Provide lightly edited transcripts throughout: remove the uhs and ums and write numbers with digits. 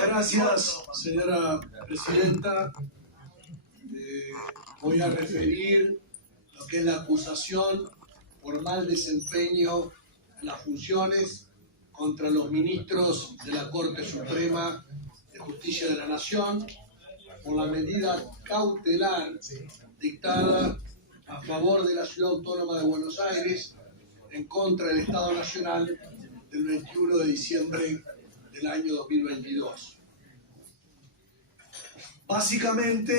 Muchas gracias, señora presidenta. Voy a referir lo que es la acusación por mal desempeño en las funciones contra los ministros de la Corte Suprema de Justicia de la Nación por la medida cautelar dictada a favor de la Ciudad Autónoma de Buenos Aires en contra del Estado Nacional del 21 de diciembre del año 2022. Básicamente,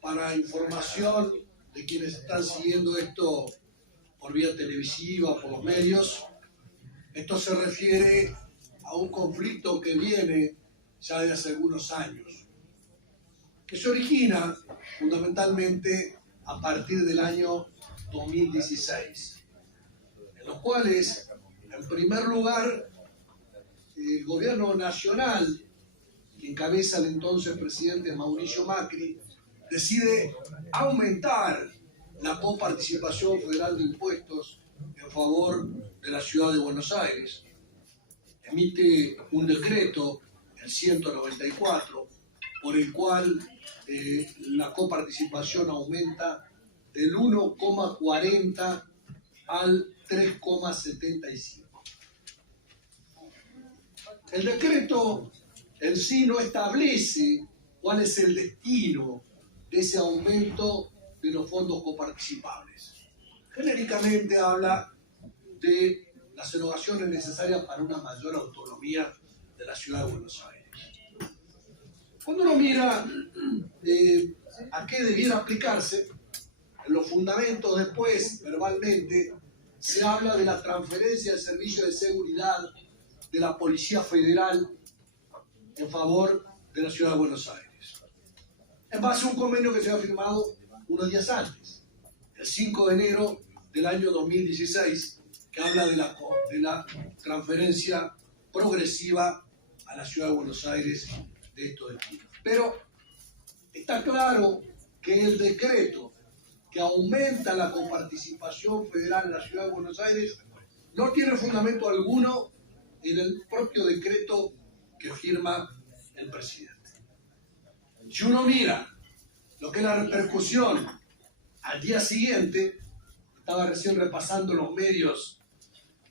para información de quienes están siguiendo esto por vía televisiva, por los medios, esto se refiere a un conflicto que viene ya de hace algunos años, que se origina fundamentalmente a partir del año 2016, en los cuales, en primer lugar, el gobierno nacional, que encabeza el entonces presidente Mauricio Macri, decide aumentar la coparticipación federal de impuestos en favor de la ciudad de Buenos Aires. Emite un decreto, el 194, por el cual la coparticipación aumenta del 1,40 al 3,75. El decreto en sí no establece cuál es el destino de ese aumento de los fondos coparticipables. Genéricamente habla de las erogaciones necesarias para una mayor autonomía de la ciudad de Buenos Aires. Cuando uno mira a qué debiera aplicarse, en los fundamentos después, verbalmente, se habla de la transferencia del servicio de seguridad de la Policía Federal en favor de la ciudad de Buenos Aires, en base a un convenio que se había firmado unos días antes, el 5 de enero del año 2016, que habla de la transferencia progresiva a la ciudad de Buenos Aires de estos destinos. Pero está claro que el decreto que aumenta la coparticipación federal en la ciudad de Buenos Aires no tiene fundamento alguno en el propio decreto que firma el presidente. Si uno mira lo que es la repercusión al día siguiente, estaba recién repasando los medios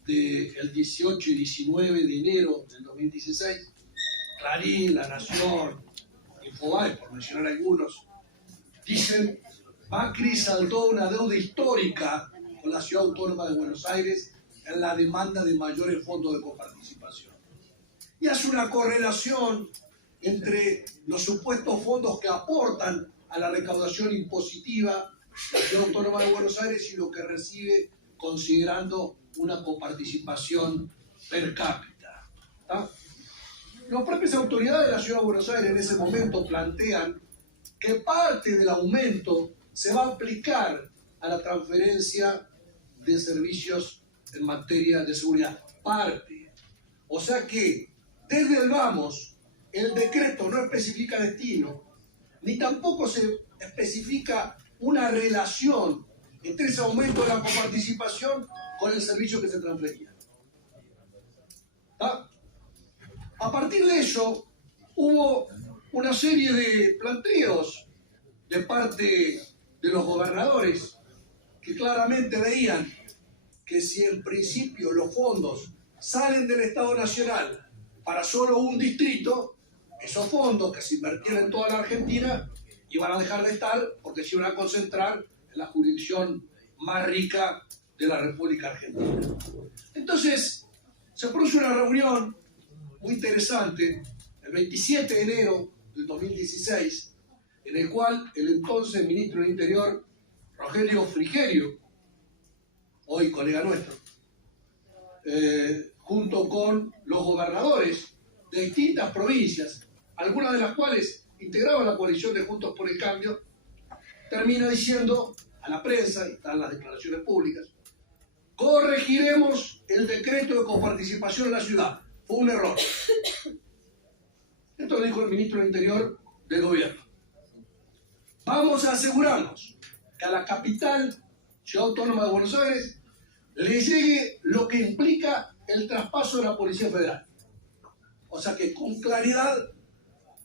del 18 y 19 de enero del 2016, Clarín, La Nación, Infobae, por mencionar algunos, dicen: Macri saldó una deuda histórica con la Ciudad Autónoma de Buenos Aires en la demanda de mayores fondos de coparticipación. Y hace una correlación entre los supuestos fondos que aportan a la recaudación impositiva de la Ciudad Autónoma de Buenos Aires y lo que recibe considerando una coparticipación per cápita. ¿Ah? Las propias autoridades de la Ciudad de Buenos Aires en ese momento plantean que parte del aumento se va a aplicar a la transferencia de servicios en materia de seguridad. Parte. O sea que, desde el vamos, el decreto no especifica destino, ni tampoco se especifica una relación entre ese aumento de la coparticipación con el servicio que se transfería. ¿Ah? A partir de eso, hubo una serie de planteos de parte de los gobernadores que claramente veían que si en principio los fondos salen del Estado Nacional para solo un distrito, esos fondos que se invertían en toda la Argentina iban a dejar de estar porque se iban a concentrar en la jurisdicción más rica de la República Argentina. Entonces, se produce una reunión muy interesante el 27 de enero del 2016, en el cual el entonces ministro del Interior, Rogelio Frigerio, hoy colega nuestro, junto con los gobernadores de distintas provincias, algunas de las cuales integraban la coalición de Juntos por el Cambio, termina diciendo a la prensa, y están las declaraciones públicas: corregiremos el decreto de coparticipación en la ciudad, fue un error. Esto lo dijo el ministro del Interior del gobierno. Vamos a asegurarnos que a la capital, Ciudad Autónoma de Buenos Aires, le llegue lo que implica el traspaso de la Policía Federal. O sea que con claridad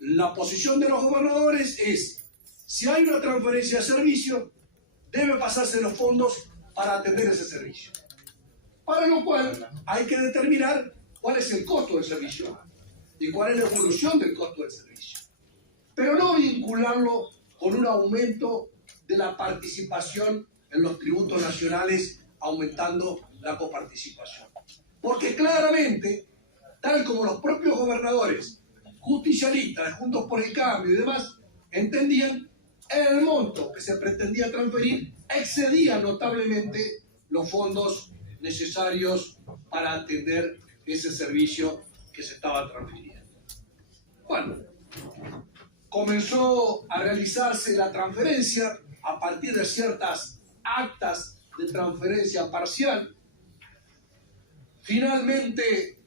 la posición de los gobernadores es: si hay una transferencia de servicio, debe pasarse los fondos para atender ese servicio. Para lo cual hay que determinar cuál es el costo del servicio y cuál es la evolución del costo del servicio. Pero no vincularlo con un aumento de la participación en los tributos nacionales, aumentando la coparticipación. Porque claramente, tal como los propios gobernadores justicialistas, Juntos por el Cambio y demás, entendían, el monto que se pretendía transferir excedía notablemente los fondos necesarios para atender ese servicio que se estaba transfiriendo. Bueno, comenzó a realizarse la transferencia a partir de ciertas actas de transferencia parcial. Finalmente,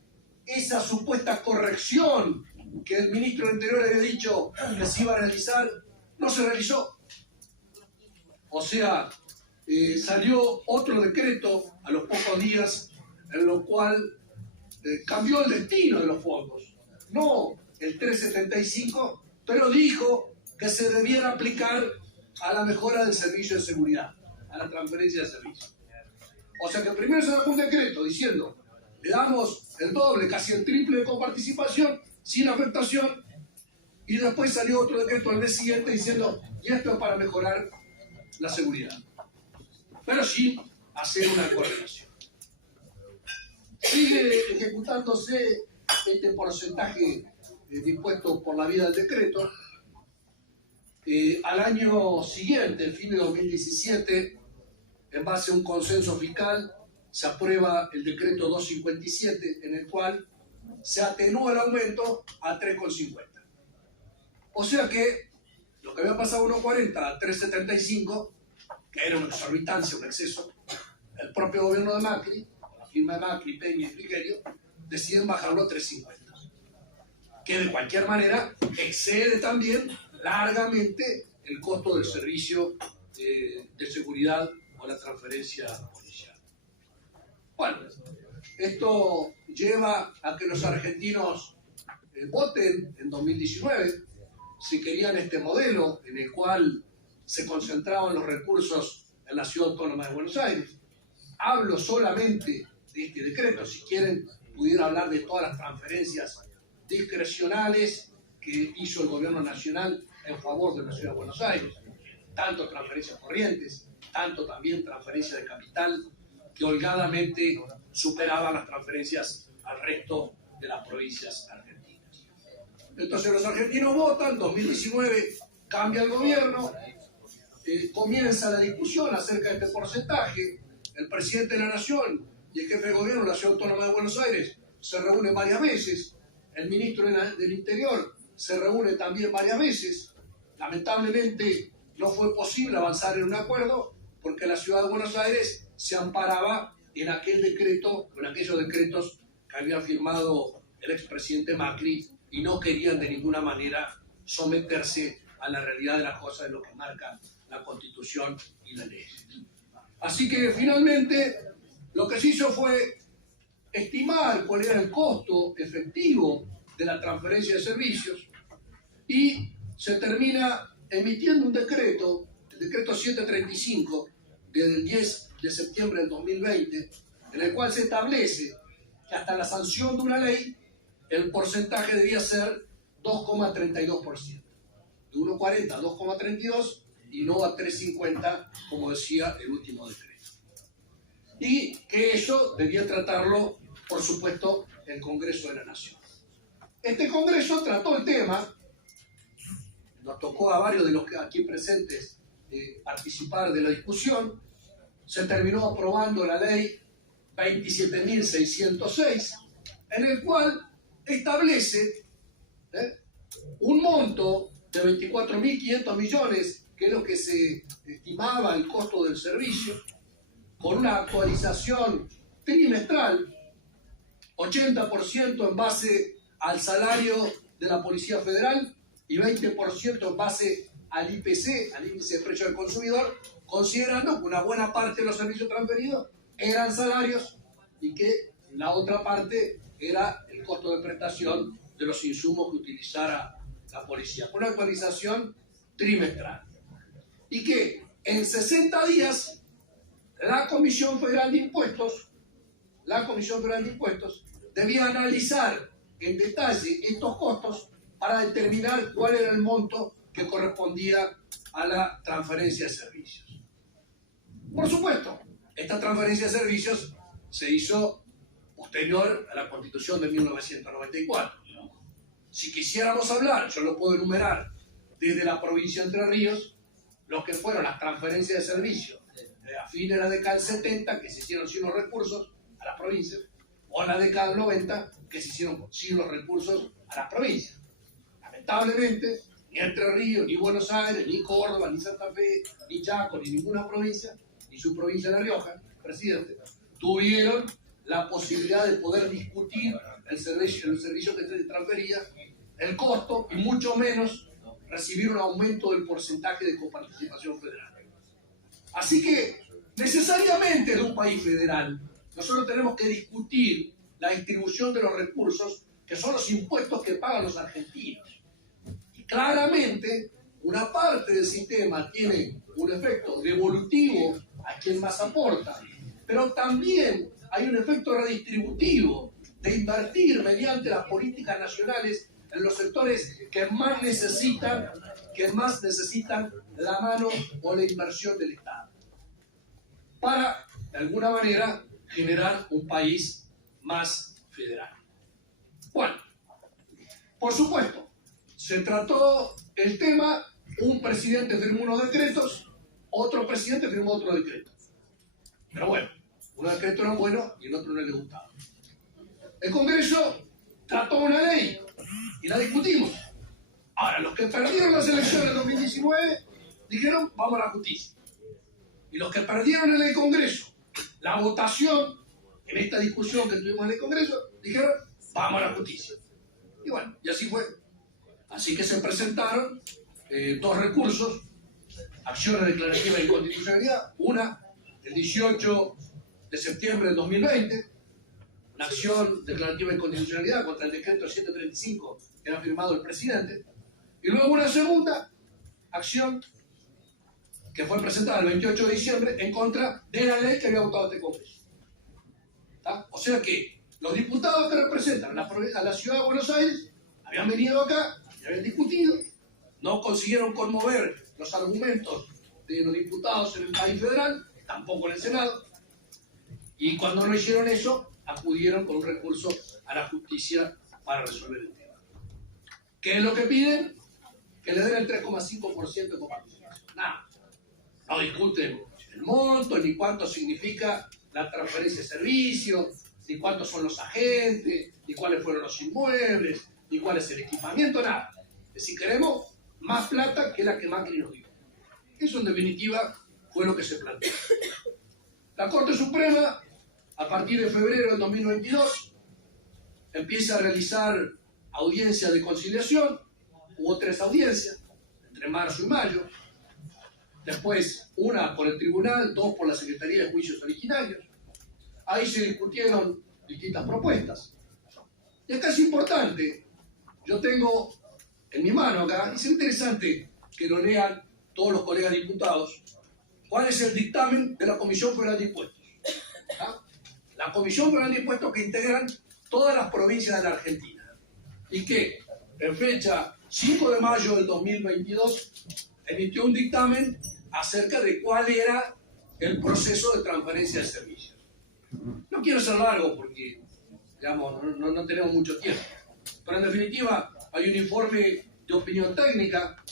esa supuesta corrección que el ministro del Interior había dicho que se iba a realizar, no se realizó. O sea, salió otro decreto a los pocos días en lo cual cambió el destino de los fondos. No el 375, pero dijo que se debiera aplicar a la mejora del servicio de seguridad, a la transferencia de servicios. O sea que primero se sacó un decreto diciendo: le damos el doble, casi el triple de coparticipación sin afectación, y después salió otro decreto al mes siguiente diciendo: y esto es para mejorar la seguridad, pero sin hacer una coordinación. Sigue ejecutándose este porcentaje dispuesto por la vía del decreto. Al año siguiente, fin de 2017, en base a un consenso fiscal, se aprueba el decreto 257, en el cual se atenúa el aumento a 3,50. O sea que lo que había pasado de 1,40 a 3,75, que era una exorbitancia, un exceso, el propio gobierno de Macri, la firma de Macri, Peña y Frigerio, deciden bajarlo a 3,50, que de cualquier manera excede también largamente el costo del servicio de seguridad o la transferencia policial. Bueno, esto lleva a que los argentinos voten en 2019 si querían este modelo en el cual se concentraban los recursos en la Ciudad Autónoma de Buenos Aires. Hablo solamente de este decreto. Si quieren, pudiera hablar de todas las transferencias discrecionales que hizo el gobierno nacional en favor de la Ciudad de Buenos Aires. Tanto transferencias corrientes, tanto también transferencias de capital, que holgadamente superaban las transferencias al resto de las provincias argentinas. Entonces los argentinos votan, 2019 cambia el gobierno, comienza la discusión acerca de este porcentaje. El presidente de la Nación y el jefe de gobierno de la Ciudad Autónoma de Buenos Aires se reúnen varias veces, el ministro del Interior se reúne también varias veces. Lamentablemente no fue posible avanzar en un acuerdo porque la Ciudad de Buenos Aires se amparaba en aquel decreto, en aquellos decretos que había firmado el expresidente Macri, y no querían de ninguna manera someterse a la realidad de las cosas, de lo que marca la Constitución y la ley. Así que finalmente lo que se hizo fue estimar cuál era el costo efectivo de la transferencia de servicios, y se termina emitiendo un decreto, el decreto 735 del 10 de septiembre del 2020, en el cual se establece que hasta la sanción de una ley el porcentaje debía ser 2,32%, de 1,40 a 2,32 y no a 3,50 como decía el último decreto. Y que eso debía tratarlo, por supuesto, el Congreso de la Nación. Este Congreso trató el tema, nos tocó a varios de los que aquí presentes participar de la discusión, se terminó aprobando la ley 27.606, en el cual establece un monto de 24.500 millones, que es lo que se estimaba el costo del servicio, con una actualización trimestral, 80% en base al salario de la Policía Federal y 20% en base al IPC, al índice de precio del consumidor, considerando que una buena parte de los servicios transferidos eran salarios y que la otra parte era el costo de prestación de los insumos que utilizara la policía, con una actualización trimestral. Y que en 60 días la Comisión Federal de Impuestos debía analizar en detalle estos costos para determinar cuál era el monto que correspondía a la transferencia de servicios. Por supuesto, esta transferencia de servicios se hizo posterior a la Constitución de 1994. Si quisiéramos hablar, yo lo puedo enumerar desde la provincia de Entre Ríos, lo que fueron las transferencias de servicios a fines de la década del 70, que se hicieron sin los recursos a las provincias, o en la década del 90, que se hicieron sin los recursos a las provincias. Lamentablemente, ni Entre Ríos, ni Buenos Aires, ni Córdoba, ni Santa Fe, ni Chaco, ni ninguna provincia, ni su provincia de La Rioja, presidente, tuvieron la posibilidad de poder discutir el servicio que se transfería, el costo, y mucho menos recibir un aumento del porcentaje de coparticipación federal. Así que, necesariamente en un país federal, nosotros tenemos que discutir la distribución de los recursos, que son los impuestos que pagan los argentinos. Y claramente, una parte del sistema tiene un efecto devolutivo a quien más aporta, pero también hay un efecto redistributivo de invertir mediante las políticas nacionales en los sectores que más necesitan la mano o la inversión del Estado, para, de alguna manera, generar un país más federal. Bueno, por supuesto, se trató el tema, un presidente firmó unos decretos, otro presidente firmó otro decreto. Pero bueno, unos decretos eran buenos y el otro no le gustaba. El Congreso trató una ley y la discutimos. Ahora, los que perdieron las elecciones en 2019 dijeron, vamos a la justicia. Y los que perdieron en el Congreso la votación, en esta discusión que tuvimos en el Congreso, dijeron, vamos a la justicia. Y bueno, y así fue. Así que se presentaron dos recursos, acciones declarativas de inconstitucionalidad, una el 18 de septiembre del 2020, una acción declarativa de inconstitucionalidad contra el decreto 735 que era firmado el presidente, y luego una segunda acción que fue presentada el 28 de diciembre en contra de la ley que había votado este Congreso. ¿Tá? O sea que los diputados que representan a la ciudad de Buenos Aires habían venido acá y habían discutido, no consiguieron conmover los argumentos de los diputados en el país federal, tampoco en el Senado, y cuando no hicieron eso, acudieron con un recurso a la justicia para resolver el tema. ¿Qué es lo que piden? Que le den el 3,5% de coparticipación. Nada. No discuten el monto, ni cuánto significa la transferencia de servicios, ni cuántos son los agentes, ni cuáles fueron los inmuebles, ni cuál es el equipamiento, nada. Es decir, queremos más plata que la que Macri nos dio. Eso en definitiva fue lo que se planteó. La Corte Suprema, a partir de febrero del 2022, empieza a realizar audiencias de conciliación. Hubo 3 audiencias, entre marzo y mayo. Después, una por el tribunal, 2 por la Secretaría de Juicios Originarios. Ahí se discutieron distintas propuestas. Y acá es importante, yo tengo en mi mano acá, es interesante que lo lean todos los colegas diputados, cuál es el dictamen de la Comisión Federal de Impuestos. ¿Ah? La Comisión Federal de Impuestos que integran todas las provincias de la Argentina. Y que, en fecha 5 de mayo del 2022, emitió un dictamen acerca de cuál era el proceso de transferencia de servicios. No quiero ser largo porque, digamos, no tenemos mucho tiempo. Pero en definitiva, hay un informe de opinión técnica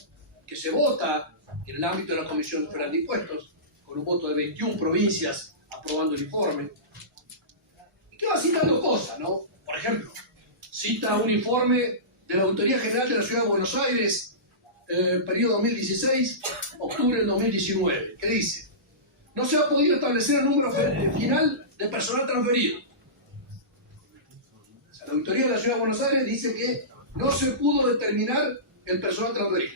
que se vota en el ámbito de la Comisión Federal de Impuestos, con un voto de 21 provincias aprobando el informe, y que va citando cosas, ¿no? Por ejemplo, cita un informe de la Auditoría General de la Ciudad de Buenos Aires, periodo 2016, octubre del 2019, que dice: no se ha podido establecer el número final de personal transferido. O sea, la Auditoría de la Ciudad de Buenos Aires dice que no se pudo determinar el personal transferido,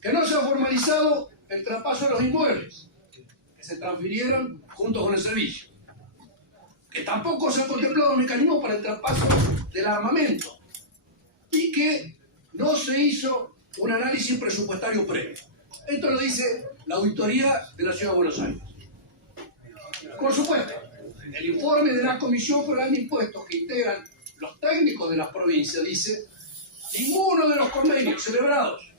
que no se ha formalizado el traspaso de los inmuebles que se transfirieron junto con el servicio, que tampoco se han contemplado mecanismos para el traspaso del armamento, y que no se hizo un análisis presupuestario previo. Esto lo dice la auditoría de la Ciudad de Buenos Aires. Por supuesto, el informe de la Comisión Federal de Impuestos que integran los técnicos de las provincias dice: ninguno de los convenios celebrados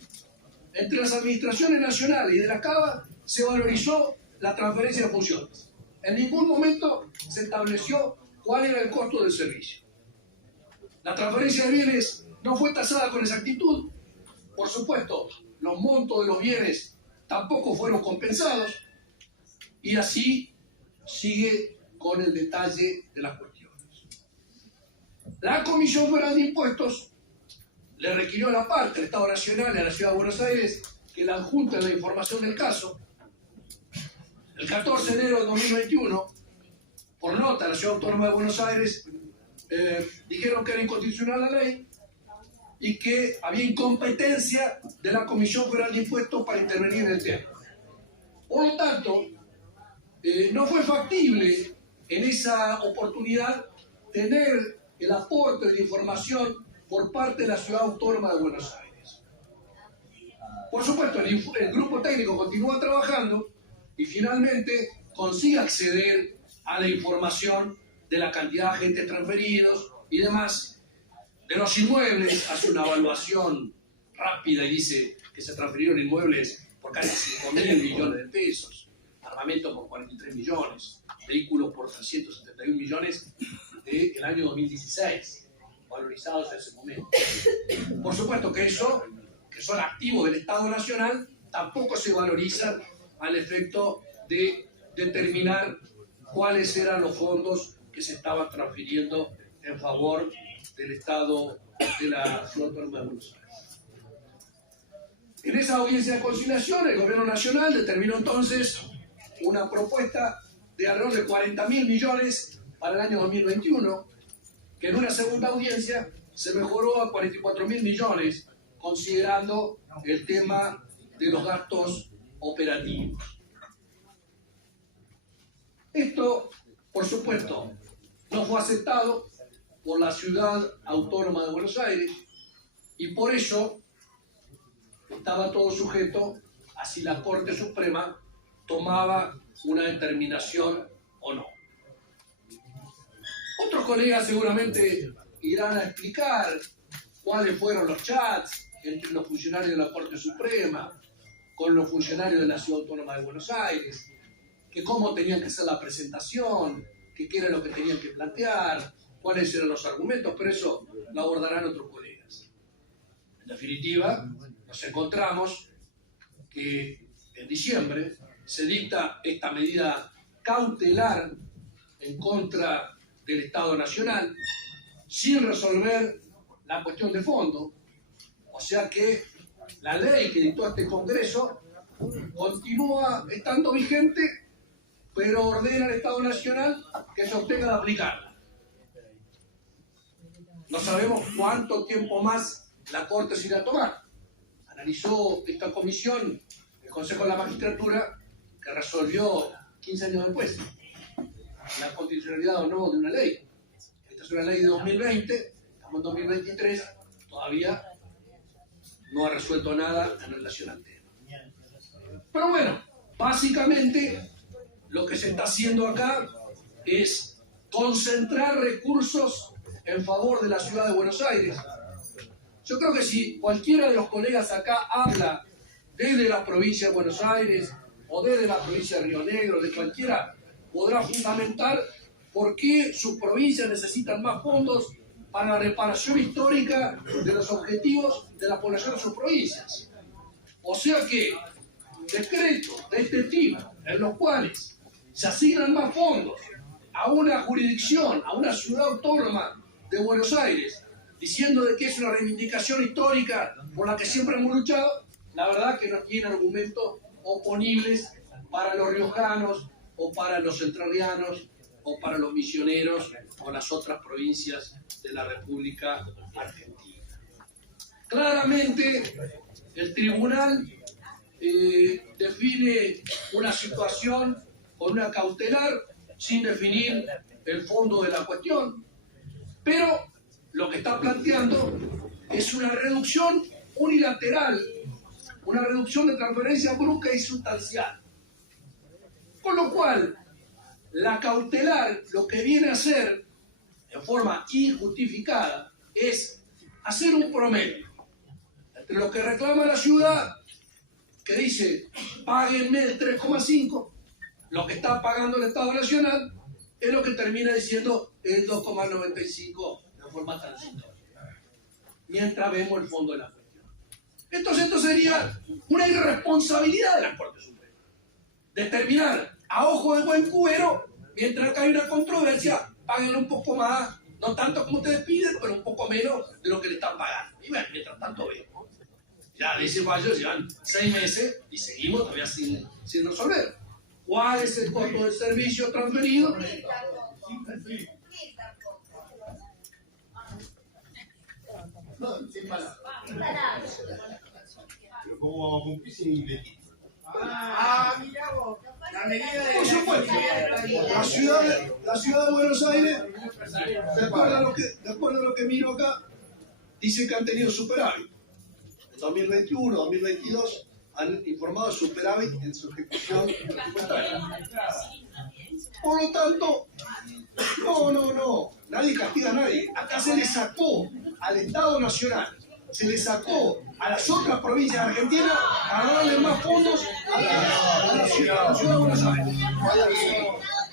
entre las administraciones nacionales y de la CABA se valorizó la transferencia de funciones. En ningún momento se estableció cuál era el costo del servicio. La transferencia de bienes no fue tasada con exactitud. Por supuesto, los montos de los bienes tampoco fueron compensados, y así sigue con el detalle de las cuestiones. La Comisión Federal de Impuestos le requirió a la parte, el Estado Nacional y a la Ciudad de Buenos Aires, que le adjunten la información del caso. El 14 de enero de 2021, por nota de la Ciudad Autónoma de Buenos Aires, dijeron que era inconstitucional la ley y que había incompetencia de la Comisión Federal de Impuestos para intervenir en el tema. Por lo tanto, no fue factible en esa oportunidad tener el aporte de información por parte de la Ciudad Autónoma de Buenos Aires. Por supuesto, el grupo técnico continúa trabajando y finalmente consigue acceder a la información de la cantidad de agentes transferidos y demás. De los inmuebles, hace una evaluación rápida y dice que se transfirieron inmuebles por casi 5.000 millones de pesos, armamento por 43 millones, vehículos por 371 millones del año 2016, valorizados en ese momento. Por supuesto que eso, que son activos del Estado Nacional, tampoco se valorizan al efecto de determinar cuáles eran los fondos que se estaban transfiriendo en favor del Estado de la Ciudad Autónoma de Buenos Aires. En esa audiencia de conciliación, el Gobierno Nacional determinó entonces una propuesta de alrededor de 40.000 millones para el año 2021, que en una segunda audiencia se mejoró a 44.000 millones, considerando el tema de los gastos operativos. Esto, por supuesto, no fue aceptado por la Ciudad Autónoma de Buenos Aires y por eso estaba todo sujeto a si la Corte Suprema tomaba una determinación o no. Otros colegas seguramente irán a explicar cuáles fueron los chats entre los funcionarios de la Corte Suprema con los funcionarios de la Ciudad Autónoma de Buenos Aires, que cómo tenían que ser la presentación, que qué era lo que tenían que plantear, cuáles eran los argumentos, pero eso lo abordarán otros colegas. En definitiva, nos encontramos que en diciembre se dicta esta medida cautelar en contra del Estado Nacional sin resolver la cuestión de fondo, o sea que la ley que dictó este Congreso continúa estando vigente, pero ordena al Estado Nacional que se obtenga de aplicarla. No sabemos cuánto tiempo más la Corte se irá a tomar. Analizó esta comisión el Consejo de la Magistratura, que resolvió 15 años después la constitucionalidad o no de una ley. Esta es una ley de 2020, estamos en 2023, todavía no ha resuelto nada en relación al tema. Pero bueno, básicamente lo que se está haciendo acá es concentrar recursos en favor de la Ciudad de Buenos Aires. Yo creo que si cualquiera de los colegas acá habla desde la provincia de Buenos Aires o desde la provincia de Río Negro, de cualquiera, podrá fundamentar por qué sus provincias necesitan más fondos para la reparación histórica de los objetivos de la población de sus provincias. O sea que decretos de este tipo, en los cuales se asignan más fondos a una jurisdicción, a una ciudad autónoma de Buenos Aires, diciendo de que es una reivindicación histórica por la que siempre hemos luchado, la verdad que no tiene argumentos oponibles para los riojanos o para los entrerrianos o para los misioneros o las otras provincias de la República Argentina. Claramente el tribunal define una situación con una cautelar sin definir el fondo de la cuestión, pero lo que está planteando es una reducción unilateral, una reducción de transferencia brusca y sustancial. Con lo cual, la cautelar lo que viene a hacer, en forma injustificada, es hacer un promedio entre lo que reclama la ciudad, que dice, páguenme el 3,5, lo que está pagando el Estado Nacional, es lo que termina diciendo el 2,95 de forma transitoria, mientras vemos el fondo de la cuestión. Entonces esto sería una irresponsabilidad de la Corte Suprema, determinar a ojo de buen cubero, mientras acá hay una controversia, paguen un poco más, no tanto como ustedes piden, pero un poco menos de lo que le están pagando. Y bueno, mientras tanto vemos. Ya de ese fallo llevan 6 meses y seguimos todavía sin resolver. ¿Cuál es el costo del servicio transferido? ¿Cómo vamos a cumplir sin invertir? Mira vos. Por supuesto, la ciudad de Buenos Aires, de acuerdo a lo que miro acá, dice que han tenido superávit. En 2021, 2022 han informado superávit en su ejecución presupuestaria. Por lo tanto, no, nadie castiga a nadie. Acá se le sacó al Estado Nacional, se le sacó a las otras provincias de Argentina para darle más fondos a la ciudad de Buenos Aires.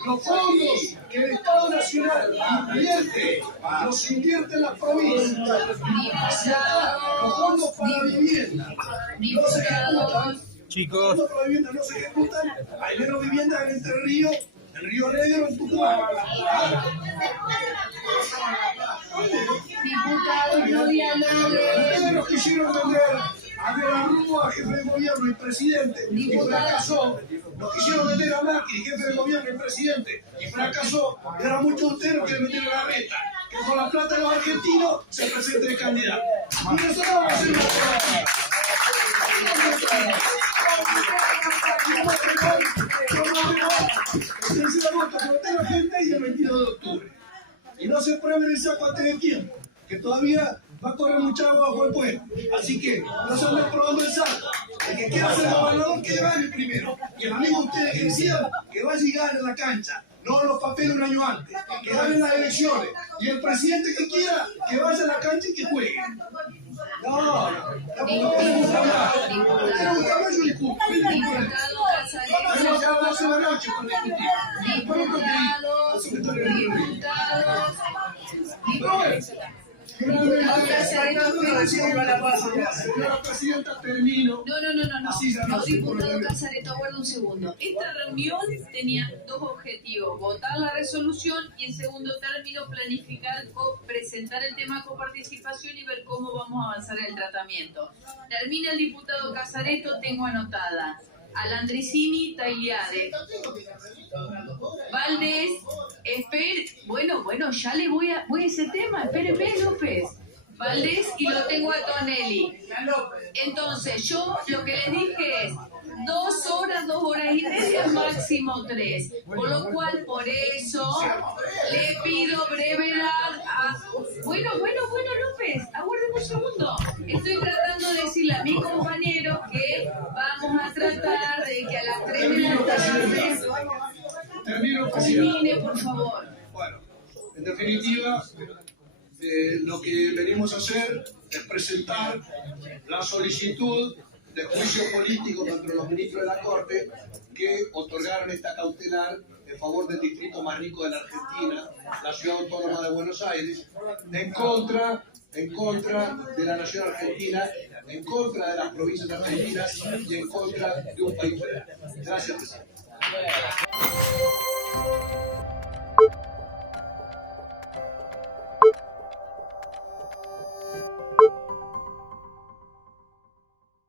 Los fondos que el Estado Nacional invierte, los invierte en las provincias. Hacia acá, los fondos para vivienda no se ejecutan. Chicos. Los fondos para vivienda no se ejecutan. Hay menos viviendas en Entre Ríos, en Río Negro, en Tucumán. Diputados, no dialoguen. Ustedes nos quisieron vender a De la Rúa, jefe de gobierno y presidente, y fracasó. Nos quisieron vender a Macri, jefe de gobierno y presidente, y fracasó. Y ahora muchos de ustedes nos quieren meter a la reta, que con la plata de los argentinos se presente de candidato. Y nosotros vamos a hacer una cosa. El 16 de agosto se vota la gente y el 22 de octubre. Y no se prueben el saco antes de tiempo, que todavía va a correr mucha agua bajo el puente. Así que no se anden probando el saco. El que quiera ser gobernador, que gane primero. Y el amigo de ustedes que decían que vaya y gane en la cancha, no los papeles un año antes, que ganen las elecciones. Y el presidente que quiera, que vaya a la cancha y que juegue. No, tampoco me gusta más. ¿Te gusta más? Yo discuto. Tenemos que a las 12 de la noche para discutir. Señora presidenta, termino. No, diputado Casareto, aguarda un segundo. Esta reunión tenía dos objetivos: votar la resolución y, en segundo término, planificar o presentar el tema con participación y ver cómo vamos a avanzar en el tratamiento. Termina el diputado Casareto, tengo anotada a Landricini, Tagliade, Valdés, bueno, ya le voy a ese tema, espéreme, López. Valdés, y lo tengo a Tonelli. Entonces, yo lo que les dije es 2 horas y media, máximo 3. Por lo cual, por eso, le pido brevedad a... Bueno, López, aguarden un segundo. Estoy tratando de decirle a mi compañero que vamos a tratar de que a las 3 de la tarde... Termine, por favor. Bueno, en definitiva, lo que venimos a hacer es presentar la solicitud de juicio político contra los ministros de la Corte que otorgaron esta cautelar en favor del distrito más rico de la Argentina, la ciudad autónoma de Buenos Aires, en contra de la nación argentina, en contra de las provincias argentinas y en contra de un país federal. Gracias, presidente.